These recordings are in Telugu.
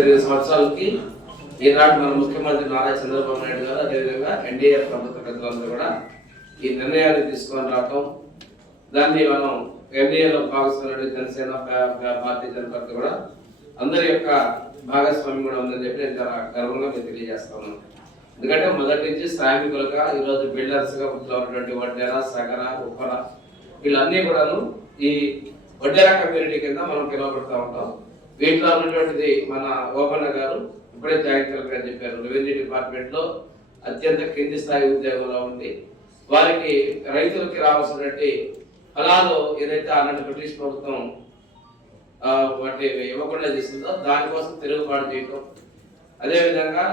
ఇరవై సంవత్సరాలకి ఈనాడు మన ముఖ్యమంత్రి నారా చంద్రబాబు నాయుడు గారు అదేవిధంగా ఎన్డీఏ ప్రభుత్వ పెద్దలందరూ కూడా ఈ నిర్ణయాన్ని తీసుకొని రావటం దాన్ని మనం ఎన్డీఏలో భాగస్వామ్యం జనసేన పా- పా- భారతీయ జనతా పార్టీ కూడా అందరి యొక్క భాగస్వామ్యం కూడా ఉందని చెప్పి నేను చాలా గర్వంగా మీకు తెలియజేస్తా ఎందుకంటే మొదటి నుంచి శ్రామికులుగా ఈరోజు బిల్డర్స్గా ఉన్నటువంటి వడ్డెర సగర ఉప్పర వీళ్ళన్నీ కూడాను ఈ వడ్డెర కమ్యూనిటీ కింద మనం పిలువబడుతూ ఉంటాం. వీటిలో ఉన్నటువంటిది మన ఓపన్న గారు ఇప్పుడే జాయింట్ కలెక్టర్ గారు చెప్పారు. రెవెన్యూ డిపార్ట్మెంట్లో అత్యంత కింది స్థాయి ఉద్యోగంలో ఉంది వారికి రైతులకి రావాల్సినటువంటి ఫలాలు ఏదైతే ఆనాటి బ్రిటిష్ ప్రభుత్వం వాటి ఇవ్వకుండా చేసిందో దానికోసం తిరుగుబాటు చేయటం. అదేవిధంగా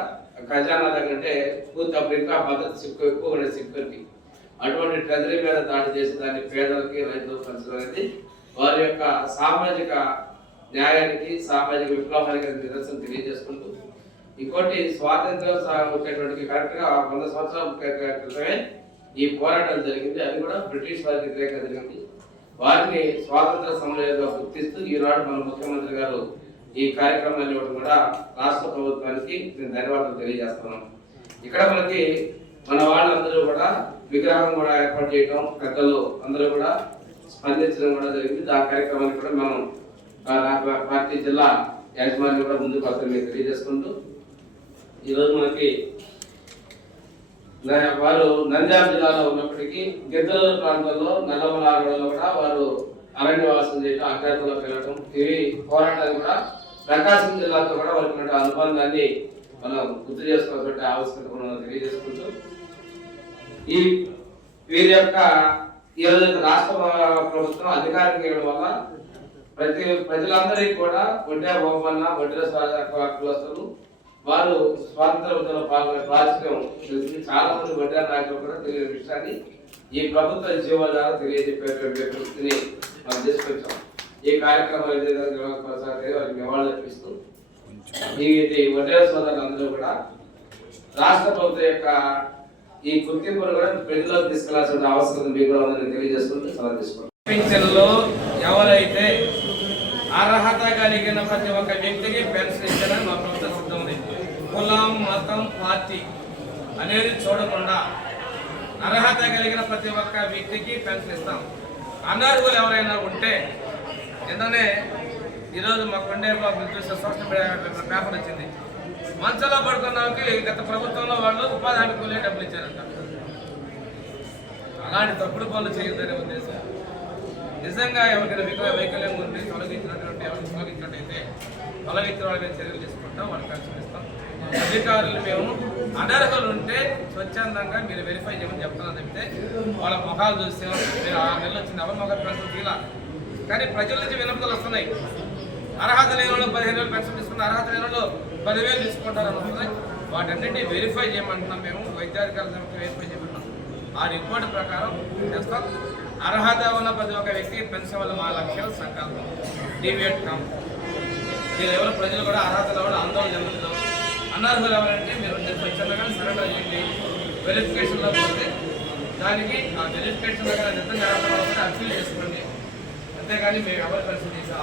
ఖజానా దగ్గర అంటే పూర్తి అప్పుడు ఇంకా భద్రత సిక్కు ఎక్కువ ఉండే సిక్కుకి అటువంటి ట్రెజరీ మీద దాడి చేసి దాన్ని పేదలకి రైతులకు పంచడం అనేది వారి యొక్క సామాజిక న్యాయానికి సామాజిక విప్లవానికి నిరసన తెలియజేసుకుంటూ ఇంకోటి స్వాతంత్రం వచ్చేటువంటి కరెక్ట్గా వంద సంవత్సరాల క్రితమే ఈ పోరాటం జరిగింది. అది కూడా బ్రిటిష్ వారికి వ్యతిరేకంగా జరిగింది. వారిని స్వాతంత్ర సమయంలో గుర్తిస్తూ ఈనాడు మన ముఖ్యమంత్రి గారు ఈ కార్యక్రమాన్ని ఇవ్వడం కూడా రాష్ట్ర ప్రభుత్వానికి నేను ధన్యవాదాలు తెలియజేస్తున్నాను. ఇక్కడ మనకి మన వాళ్ళందరూ కూడా విగ్రహం కూడా ఏర్పాటు చేయడం పెద్దలు అందరూ కూడా స్పందించడం కూడా జరిగింది. ఆ కార్యక్రమాన్ని కూడా మనం పార్టీ జిల్లా యాజమాన్యం కూడా ముందుకు వస్తుంది మీకు తెలియజేసుకుంటూ ఈరోజు మనకి వారు నంద్యాల జిల్లాలో ఉన్నప్పటికీ గిద్దల ప్రాంతంలో నల్లమల కూడా వారు అరణ్యవాసం చేయటం అజ్ఞాతంలోకి వెళ్ళటం ఇవి పోరాటాలు కూడా ప్రకాశం జిల్లాతో కూడా వారికి అనుబంధాన్ని మనం గుర్తు చేసుకోవాల్సిన ఆవశ్యకత కూడా మనం తెలియజేసుకుంటూ ఈ వీరి యొక్క ఈరోజు రోజు రాష్ట్ర ప్రభుత్వం అధికారం ఇవ్వడం వల్ల ప్రతి ప్రజలందరికీ కూడా ఒడ్డే బొమ్మన్న ఒడ్డే కులస్తులు వారు స్వాతంత్ర ఉద్యమ పాల్గొనే ప్రాచుర్యం తెలిసి చాలా మంది వడ్డే నాయకులు కూడా తెలియని విషయాన్ని ఈ ప్రభుత్వ జీవో ద్వారా తెలియజెప్పేటువంటి పరిస్థితిని మనం తీసుకొచ్చాం. ఈ కార్యక్రమం ఏ విధంగా నిర్వహణ కొనసాగితే వారికి నివాళులు అర్పిస్తూ ఈ ఇది వడ్డే సోదరులందరూ కూడా రాష్ట్ర ప్రభుత్వం యొక్క ఈ గుర్తింపును కూడా ప్రజల్లోకి తీసుకెళ్ళాల్సిన అవసరం మీకు కూడా ఉందని తెలియజేసుకుంటూ సెలవు తీసుకుంటాం ఎవరైతే అర్హత కలిగిన ప్రతి ఒక్క వ్యక్తికి పెన్షన్ ఇచ్చారని మా ప్రభుత్వం సిద్ధం ఉంది. కులం మతం పార్టీ అనేది చూడకుండా అర్హత కలిగిన ప్రతి ఒక్క వ్యక్తికి పెన్షన్ ఇస్తాం. అనర్హులు ఎవరైనా ఉంటే నిన్ననే ఈరోజు మా కొండేరులో మీరు సోషల్ మీడియా పేపర్ వచ్చింది. మంచంలో పడుకున్న గత ప్రభుత్వంలో వాళ్ళు ఉపాధి హామీ కూలీ డబ్బులు ఇచ్చారంట. అలాంటి తప్పుడు పనులు చేయొద్దనే ఉద్దేశం. నిజంగా ఎవరికైనా వికల వైకల్యం ఉంది తొలగించినటువంటి ఎవరికి తొలగించినట్టయితే తొలగించిన వాళ్ళకి చర్యలు తీసుకుంటాం వాళ్ళకి పెన్షన్ ఇస్తాం అధికారులు మేము అనర్హులు ఉంటే స్వచ్ఛందంగా మీరు వెరిఫై చేయమని చెప్తున్నాం చెప్తే వాళ్ళ ముఖాలు చూస్తే మీరు ఆరు నెలలు వచ్చింది ఎవరి ముఖాలు పెన్షన్ తీలా కానీ ప్రజల నుంచి వినపదలు వస్తున్నాయి. అర్హత లేని వాళ్ళు పదిహేను వేలు పెన్షన్ తీసుకున్న అర్హత లేని వాళ్ళు పదివేలు తీసుకుంటారు అనుకుంటున్నాయి వాటన్నింటినీ వెరిఫై చేయమంటున్నాం మేము. వైద్యాధికారుల సంస్థ వెరిఫై చేయమంటున్నాం. ఆ రిపోర్ట్ ప్రకారం చేస్తాం అర్హత ఉన్న ప్రతి ఒక్క వ్యక్తికి పెన్షన్ వల్ల మా లక్ష్యం సంకల్పం. డివియేట్ కామ్ మీరు ఎవరు ప్రజలు కూడా అర్హతలు కూడా ఆందోళన చెందుతున్నాం అనర్హులు ఎవరంటే మీరు స్వచ్ఛందంగా సరెండర్ చేయండి వెరిఫికేషన్లో పోతే దానికి ఆ వెరిఫికేషన్లో కానీ నిజంగా అర్హత ఉంటే అప్పీల్ చేసుకోండి. అంతేగాని మేము ఎవరు పెన్షన్ చేసే